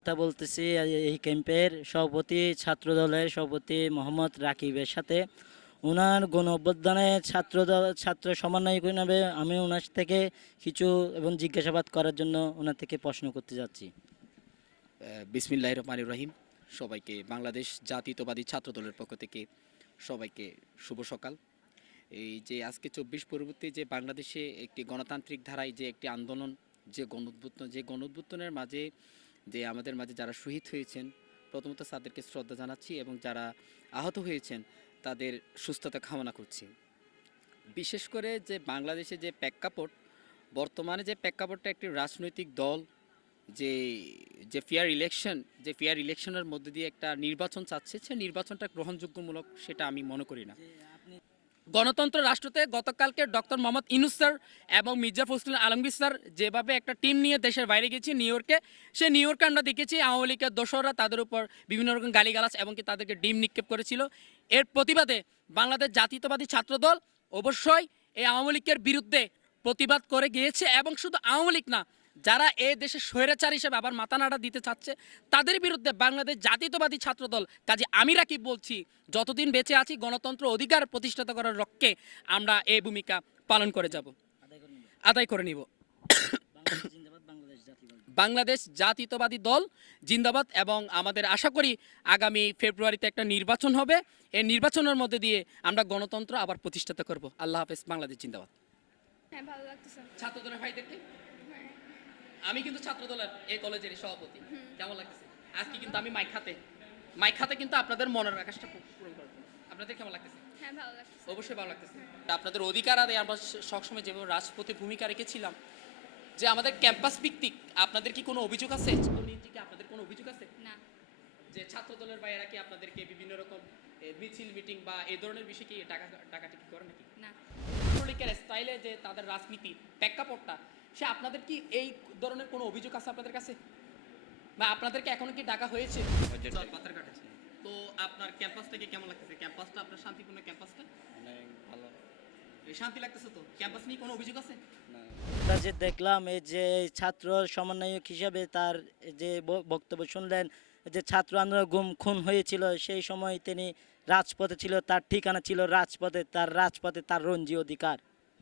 কথা বলতেছি এই ক্যাম্পের সভাপতি ছাত্র দলের সভাপতি মোহাম্মদ রাকিবের সাথে। ওনার গণ অভ্যুত্থানে ছাত্র সমন্বয়ক হিসাবে আমি ওনার থেকে কিছু এবং জিজ্ঞাসাবাদ করার জন্য ওনার থেকে প্রশ্ন করতে যাচ্ছি। বিসমিল্লাহির রহমানির রহিম। সবাইকে বাংলাদেশ জাতীয়তাবাদী ছাত্র দলের পক্ষ থেকে সবাইকে শুভ সকাল। এই যে আজকে ২৪ পরবর্তী যে বাংলাদেশে একটি গণতান্ত্রিক ধারায় যে একটি আন্দোলন, যে গণ উদ্বোধনের মাঝে যে আমাদের মাঝে যারা শহীদ হয়েছেন, প্রথমত তাদেরকে শ্রদ্ধা জানাচ্ছি এবং যারা আহত হয়েছেন তাদের সুস্থতা কামনা করছি। বিশেষ করে যে বাংলাদেশে যে প্রেক্ষাপট, বর্তমানে যে প্রেক্ষাপটটা একটি রাজনৈতিক দল যে যে ফেয়ার ইলেকশনের মধ্যে দিয়ে একটা নির্বাচন চাচ্ছে, সে নির্বাচনটা গ্রহণযোগ্যমূলক সেটা আমি মনে করি না। গণতন্ত্র রাষ্ট্রতে গতকালকে ডক্টর মোহাম্মদ ইউনূস স্যার এবং মির্জা ফখরুল আলমগীর স্যার যেভাবে একটা টিম নিয়ে দেশের বাইরে গেছি নিউ ইয়র্কে, সে নিউ ইয়র্কে আমরা দেখেছি আওয়ামী লীগের দোসররা তাদের উপর বিভিন্ন রকম গালিগালাজ এবং কি তাদেরকে ডিম নিক্ষেপ করেছিল। এর প্রতিবাদে বাংলাদেশ জাতীয়তাবাদী ছাত্রদল অবশ্যই এই আওয়ামী লীগের বিরুদ্ধে প্রতিবাদ করে গিয়েছে এবং শুধু আওয়ামী লীগ না, যারা এই দেশের স্বৈরাচার হিসেবে আবার মাথা নাড়া দিতে চাচ্ছে তাদের বিরুদ্ধে বাংলাদেশ জাতীয়তাবাদী ছাত্রদল কাজে আমি রাকিব বলছি, যতদিন বেঁচে আছি গণতন্ত্র অধিকার প্রতিষ্ঠিত করার লক্ষ্যে আমরা এই ভূমিকা পালন করে যাব, আদায় করে নিব। বাংলাদেশ জাতীয়তাবাদী দল জিন্দাবাদ এবং আমাদের আশা করি আগামী ফেব্রুয়ারিতে একটা নির্বাচন হবে। এই নির্বাচনের মধ্যে দিয়ে আমরা গণতন্ত্র আবার প্রতিষ্ঠিত করব। আল্লাহ হাফেজ। বাংলাদেশ জিন্দাবাদ। হ্যাঁ, ভালো লাগতেছে। ছাত্রদলের ভাইদেরকে হ্যাঁ। আমি কিন্তু ছাত্রদলের এই কলেজের সভাপতি। কেমন লাগতেছে? আজকে কিন্তু আমি মাইক হাতে কিন্তু আপনাদের মনের আকাশটা পূরণ করব। আপনাদের কেমন লাগতেছে? হ্যাঁ, ভালো লাগতেছে। অবশ্যই ভালো লাগতেছে। আপনাদের অধিকার আদায় আমরা সবসময় যেভাবে রাজপথে ভূমিকা রেখেছিলাম, যে আমাদের ক্যাম্পাস ভিত্তিক আপনাদের কি কোনো অভিযোগ আছে? আপনাদের কোনো অভিযোগ আছে না। যে ছাত্রদলের বাইরে কি আপনাদেরকে বিভিন্ন রকম মিছিল মিটিং বা এই ধরনের বিষয় কি টাকাটি কি করে নাকি? না। ছাত্রলীগের স্টাইলে যে তাদের রাজনীতি প্রেক্ষাপটটা, সে আপনাদের কি এই ধরনের কোনো অভিযোগ আছে আপনাদের কাছে, বা আপনাদেরকে এখনো কি ডাকা হয়েছে? তো আপনার ক্যাম্পাস থেকে কেমন লাগতেছে? ক্যাম্পাসটা আপনার শান্তিপূর্ণ ক্যাম্পাসটা? অনেক ভালো। শান্তি লাগতেছে তো? ক্যাম্পাস নিয়ে কোনো অভিযোগ আছে? না। আমরা যে দেখলাম এই যে ছাত্র সমন্বয়ক হিসাবে তার যে বক্তব্য শুনলেন, যে ছাত্র আন্দোলন গুম খুন হয়েছিল সেই সময় তিনি রাজপথে ছিল, তার ঠিকানা ছিল রাজপথে, তার রাজপথে তার রঞ্জি অধিকার।